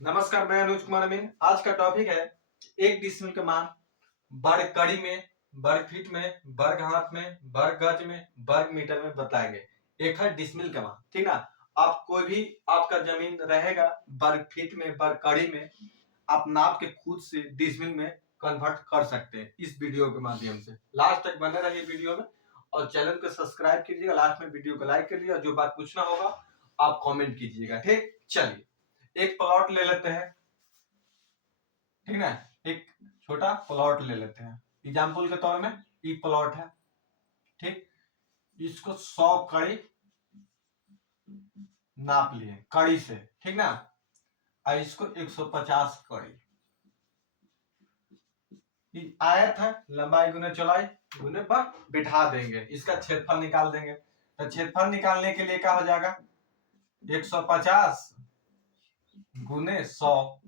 नमस्कार, मैं अनुज कुमार अमीन। आज का टॉपिक है एक डिसमिल का मान वर्ग कड़ी में, वर्ग फीट में, वर्ग हाथ में, वर्ग गज में, वर्ग मीटर में बताएंगे। एक है डिसमिल का मान, ठीक ना। आप कोई भी आपका जमीन रहेगा वर्ग फीट में, वर्ग कड़ी में, आप नाप के खुद से डिसमिल में कन्वर्ट कर सकते हैं इस वीडियो के माध्यम से। लास्ट तक बने रहिए वीडियो में और चैनल को सब्सक्राइब कीजिएगा। लास्ट में वीडियो को लाइक करिएगा। जो बात पूछना होगा आप कमेंट कीजिएगा। ठीक, चलिए एक प्लॉट ले लेते हैं, ठीक ना। एक छोटा प्लॉट ले लेते हैं एग्जाम्पल के तौर में। एक प्लॉट है, ठीक। इसको 100 कड़ी नाप लिए कड़ी से, ठीक ना। और इसको 150 कड़ी, आयत है, लंबाई गुने चौड़ाई गुने पर बिठा देंगे। इसका क्षेत्रफल निकाल देंगे। तो क्षेत्रफल निकालने के लिए क्या हो जाएगा, 150 गुने 100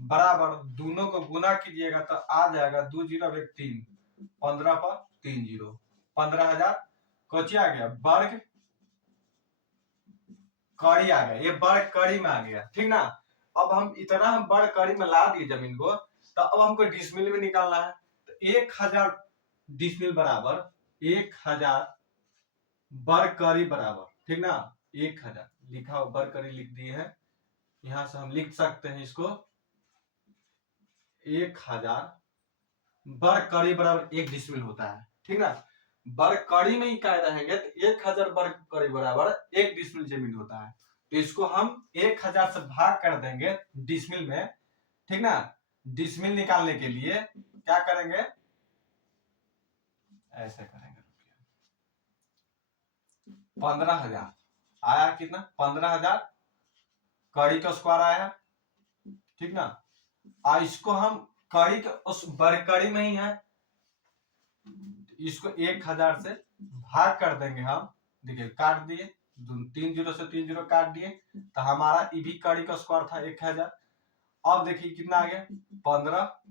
बराबर दोनों को गुना कीजिएगा तो आ जाएगा 2 0 1 3, 15 पर 3 0, 15,000 कोची आ गया, वर्ग कड़ी आ गया। ये वर्ग कड़ी में आ गया, ठीक ना। अब हम इतना हम वर्ग कड़ी में ला दिए जमीन को, तो अब हमको डिसमिल में निकालना है। तो 1000 डिसमिल बराबर 1000 वर्ग कड़ी बराबर, ठीक ना। 1000 लिखा वर्ग कड़ी लिख दिए हैं। यहां से हम लिख सकते हैं इसको 1000 वर्ग कड़ी बराबर 1 डिसमिल होता है, ठीक ना। वर्ग कड़ी में ही क्या रहेंगे तो 1000 वर्ग कड़ी बराबर 1 डिसमिल जमीन होता है। तो इसको हम 1000 से भाग कर देंगे डिसमिल में, ठीक ना। डिसमिल निकालने के लिए क्या करेंगे, ऐसे करेंगे। 15,000 आया कितना, 15,000 कड़ी का स्क्वायर आया, ठीक ना। और इसको हम कड़ी के उस वर्ग कड़ी में ही है, इसको 1000 से भाग कर देंगे हम। देखिए काट दिए, 3 0 से 3 0 काट दिए, तो हमारा ई भी कड़ी का स्क्वायर था 1000। अब देखिए कितना आ गया, 15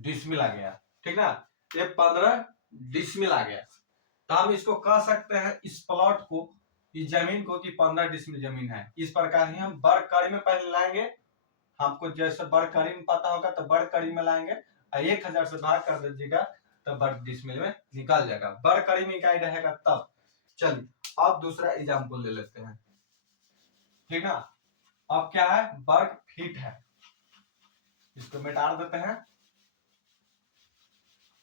डिसमिल आ गया, ठीक ना। ये 15 डिसमिल आ गया। तो हम इसको कह सकते हैं इस प्लॉट को, इस जमीन को कि 15 डिसमिल जमीन है। इस प्रकार ही हम वर्ग कड़ी में पहले लाएंगे। हमको जैसे वर्ग कड़ी में पता होगा तो वर्ग कड़ी में लाएंगे, 1000 से भाग कर दीजिएगा तो वर्ग डिसमिल में निकाल जाएगा। वर्ग कड़ी में इकाई रहेगा तब। चलिए अब दूसरा एग्जाम्पल ले लेते हैं, ठीक ना। अब क्या है, वर्ग फीट है, इसको मिटा देते हैं।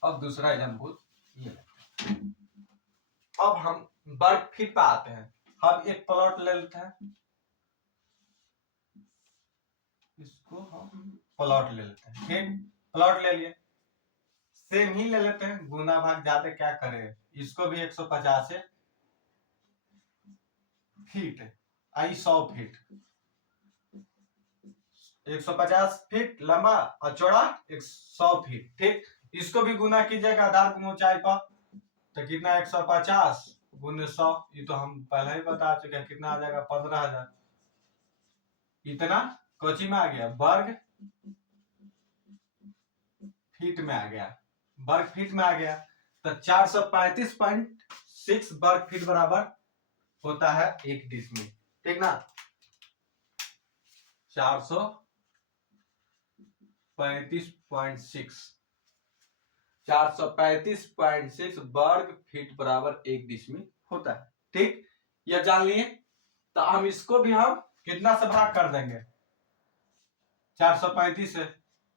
अब दूसरा एग्जाम्पल ले लेते हैं। अब हम वर्ग फीट पे आते हैं। हम एक प्लॉट ले लेते हैं, इसको हम प्लॉट ले लेते हैं, ठीक। प्लॉट ले लिए, सेम ही ले लेते हैं, गुना भाग ज्यादा क्या करें। इसको भी 150 है, फीट आई 100 फीट, 150 फीट लंबा और चौड़ा 100 फीट, ठीक। इसको भी गुना कीजिएगा आधार की ऊंचाई पर, तो कितना 150 गुने 100, ये तो हम पहले ही बता चुके हैं। कितना आ जाएगा, 15,000। इतना कोची में आ गया, वर्ग फीट में आ गया, वर्ग फीट में आ गया। तो 435.6 वर्ग फीट बराबर होता है 1 डिसमिल, ठीक ना। 435.6 वर्ग फीट बराबर 1 डिसमिल होता है, ठीक। यह जान लिए। तो हम इसको भी हम कितना से भाग कर देंगे, 435 से,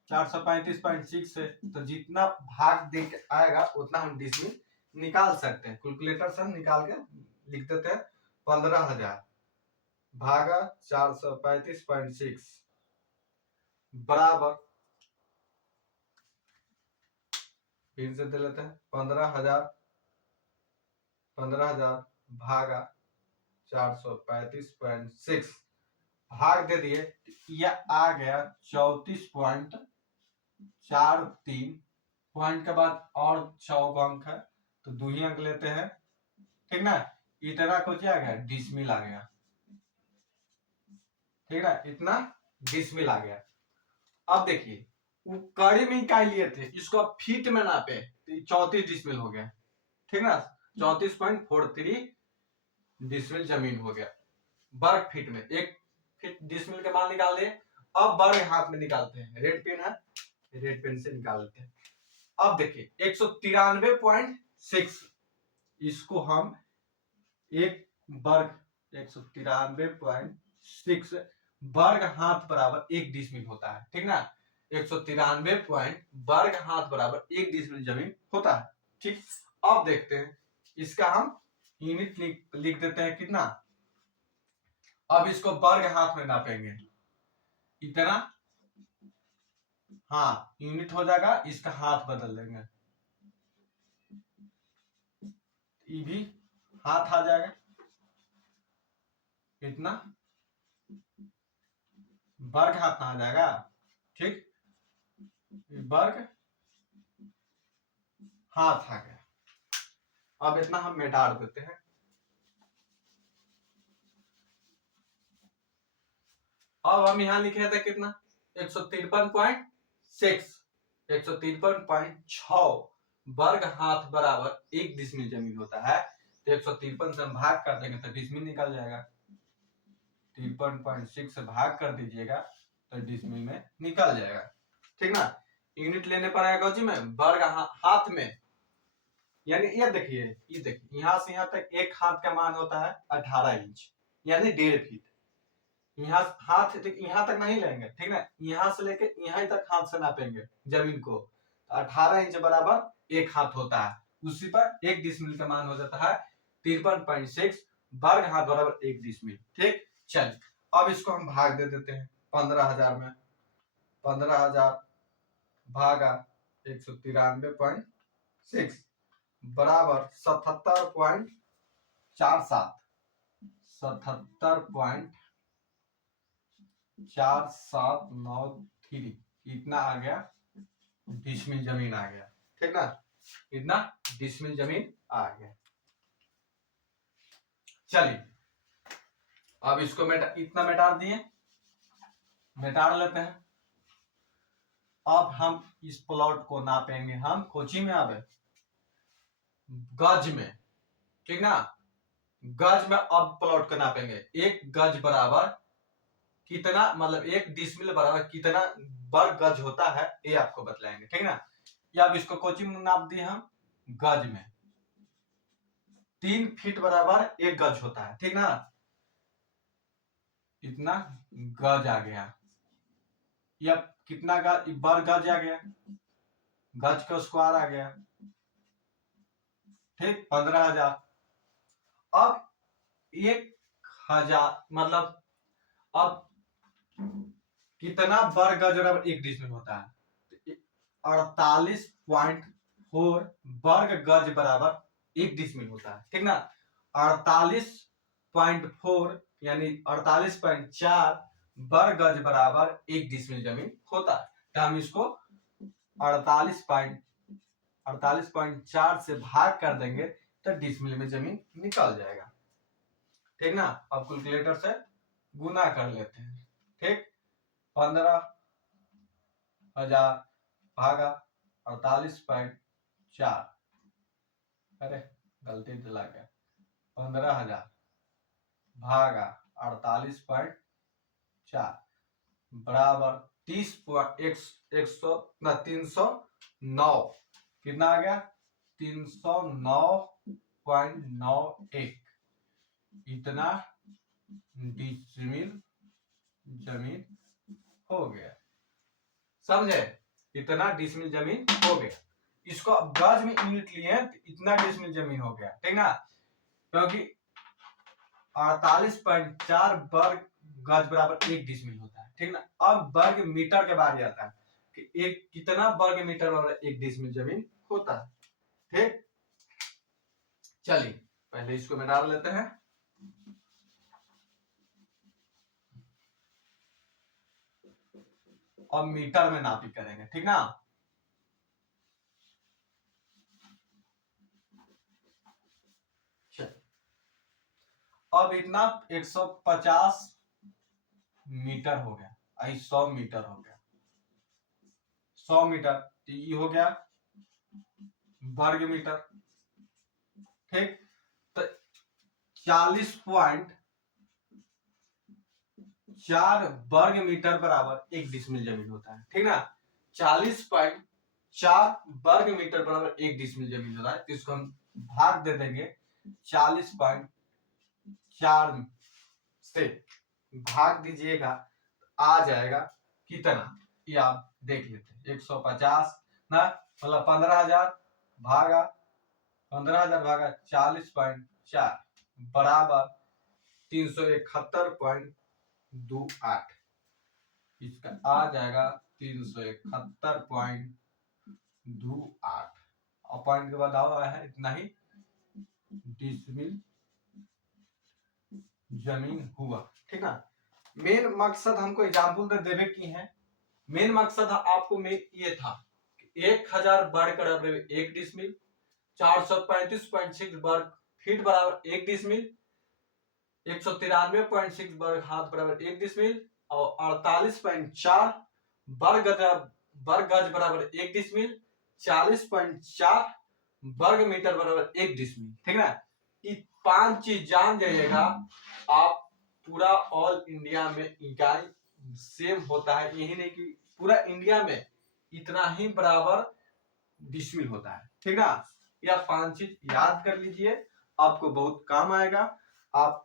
435.6 से। तो जितना भाग दे आएगा उतना हम डिसमिल निकाल सकते हैं। कैलकुलेटर से हम निकाल के लिख देते हैं, 15,000 भागा 435.6 बराबर, फिर से दे लेते हैं, 15,000 भागा 435.6 भाग दे दिए, यह आ गया 34.43। पॉइंट के बाद और 6 अंक है तो 2 ही अंक लेते हैं, ठीक ना। इतना कुछ आ गया, डिसमिल आ गया, ठीक ना। इतना डिसमिल आ गया। अब देखिए वो कड़ी में इकाई लिए थे, इसको अब फीट में नापे तो 34 डिसमिल हो गया, ठीक ना। 34.43 डिसमिल जमीन हो गया। वर्ग फीट में। 1 फीट डिसमिल के मान निकाल दिए। अब वर्ग हाथ में निकालते हैं, रेड पेन है, रेड पेन से निकाल लेते हैं। अब देखिए 193.6, इसको हम एक वर्ग 193.6 वर्ग हाथ बराबर 1 डिसमिल होता है, ठीक ना। 193 पॉइंट वर्ग हाथ बराबर 1 डिसमिल जमीन होता है, ठीक। अब देखते हैं इसका हम यूनिट लिख देते हैं कितना। अब इसको वर्ग हाथ में नापेंगे, इतना, हाँ यूनिट हो जाएगा, इसका हाथ बदल देंगे, ये भी हाथ आ जाएगा, इतना वर्ग हाथ आ जाएगा, ठीक। वर्ग हाथ आ गया। अब इतना हम मिटा देते हैं। अब हम यहां लिखे थे कितना 153.6, 153.6 वर्ग हाथ बराबर 1 डिसमिल जमीन होता है। तो 153 से हम भाग कर देंगे तो डिसमिल निकल जाएगा, 53.6 से भाग कर दीजिएगा तो डिसमिल में निकल जाएगा, ठीक ना। यूनिट लेने पर आएगा जी में वर्ग हाथ में, यानी ये देखिए, ये देखिए यहां से यहां तक एक हाथ का मान होता है 18 इंच, यानी 1.5 फीट। यहाँ हाथ यहाँ तक नहीं लेंगे, ठीक ना, यहाँ से लेके यहाँ तक हाथ से नापेंगे जमीन को, 18 इंच बराबर एक हाथ होता है। उसी पर 1 डिसमिल का मान हो जाता है 53.6 वर्ग हाथ बराबर 1 डिसमिल, ठीक। चलिए अब इसको हम भाग दे देते हैं 15,000 में। 15,000 भागा 193.6 बराबर 77.47, 77.4793 इतना आ गया डिसमिल जमीन आ गया, ठीक ना, इतना डिसमिल जमीन आ गया। चलिए अब इसको इतना मिटा दिए, मिटा लेते हैं। अब हम इस प्लॉट को नापेंगे, हम कोची में आवे गज में, ठीक ना। गज में अब प्लॉट को नापेंगे, एक गज बराबर कितना, मतलब 1 डिसमिल बराबर कितना वर्ग गज होता है, ये आपको बतलाएंगे, ठीक ना। या अब इसको कोचिंग में नाप दिए हम गज में, 3 फीट बराबर 1 गज होता है, ठीक ना। इतना गज आ गया, या कितना गज, वर्ग गज आ गया, गज का स्क्वायर आ गया, ठीक 15,000। अब 1,000 मतलब अब कितना वर्ग गज बराबर 1 डिसमिल होता है, 48.4 वर्ग गज बराबर 1 डिसमिल होता है, ठीक ना। 48.4 यानी 48.4 वर्ग गज बराबर 1 डिसमिल जमीन होता है। तो हम इसको 48.4 से भाग कर देंगे तो डिसमिल में जमीन निकल जाएगा, ठीक ना। अब कैलकुलेटर से गुना कर लेते हैं, ठीक। 15,000 भागा 48.4, अरे गलती दिला गया, 15,000 भागा 48.4 बराबर 309, कितना आ गया 309.91, इतना डिसमिल जमीन हो गया, समझे, इतना डिसमिल जमीन हो गया। इसको अब गज में यूनिट लिए तो इतना डिसमिल जमीन हो गया, ठीक ना, क्योंकि 48.4 वर्ग गज बराबर 1 डिसमिल होता है, ठीक ना। अब वर्ग मीटर के बारे आता है कि एक कितना वर्ग मीटर बराबर 1 डिसमिल जमीन होता है, ठीक। चलिए पहले इसको मिटा लेते हैं। अब मीटर में नापी करेंगे, ठीक ना। अब इतना 150 मीटर हो गया, 100 मीटर हो गया, 100 मीटर ये हो गया वर्ग मीटर, ठीक। तो 40 40.4 वर्ग मीटर बराबर 1 डिसमिल जमीन होता है, ठीक ना। 40.4 वर्ग मीटर बराबर 1 डिसमिल जमीन होता है, तो इसको हम भाग दे देंगे 40.4 से भाग दीजिएगा, आ जाएगा कितना, ये आप देख लेते हैं। 150 ना, मतलब 15,000 भागा 15,000 भागा 40.4 बराबर 371.28, इसका आ जाएगा 371.28, और पॉइंट के बाद आ है इतना ही डिसमिल जमीन हुआ, ठीक ना। मेन मकसद हमको एग्जाम्पल तो देवे की है, मेन मकसद आपको ये था 1000 वर्ग बराबर 1 डिसमिल, 435.6 वर्ग फीट बराबर 1 डिसमिल, 193.6 वर्ग हाथ बराबर 1 डिसमिल, और 48.4 वर्ग गज बराबर 1 डिसमिल, 40.4 वर्ग मीटर बराबर 1 डिसमिल, ठीक ना। ये 5 चीज जान जाइएगा आप, पूरा ऑल इंडिया में इकाई सेम होता है, यही नहीं कि पूरा इंडिया में इतना ही बराबर डिसमिल होता है, ठीक ना। यह 5 चीज याद कर लीजिए, आपको बहुत काम आएगा। आप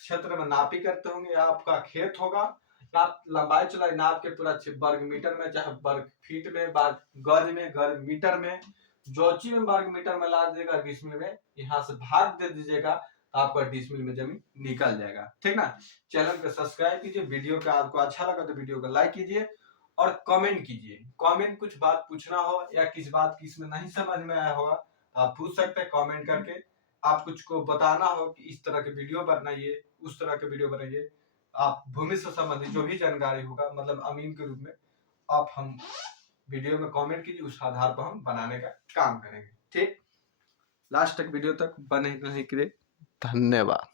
क्षेत्र में नापी करते होंगे, आपका खेत होगा, आप लंबाई चौड़ाई नाप के पूरा वर्ग मीटर में, चाहे वर्ग फीट में, गज में, गज मीटर में, जोची में वर्ग मीटर में ला दीजिएगा, डिसमिल में यहाँ से भाग दे दीजिएगा, आपका डिसमिल में जमीन निकल जाएगा, ठीक ना। चैनल को सब्सक्राइब कीजिए, वीडियो का आपको अच्छा लगा तो वीडियो को लाइक कीजिए और कमेंट कीजिए। कमेंट कुछ बात पूछना हो या किस बात की इसमें नहीं समझ में आया होगा आप पूछ सकते हैं कमेंट करके। आप कुछ को बताना हो कि इस तरह के वीडियो बनाइए, उस तरह के वीडियो बनाइए, आप भूमि से संबंधित जो भी जानकारी होगा, मतलब अमीन के रूप में आप हम वीडियो में कमेंट कीजिए, उस आधार पर हम बनाने का काम करेंगे, ठीक। लास्ट तक वीडियो तक बने रहने के लिए धन्यवाद।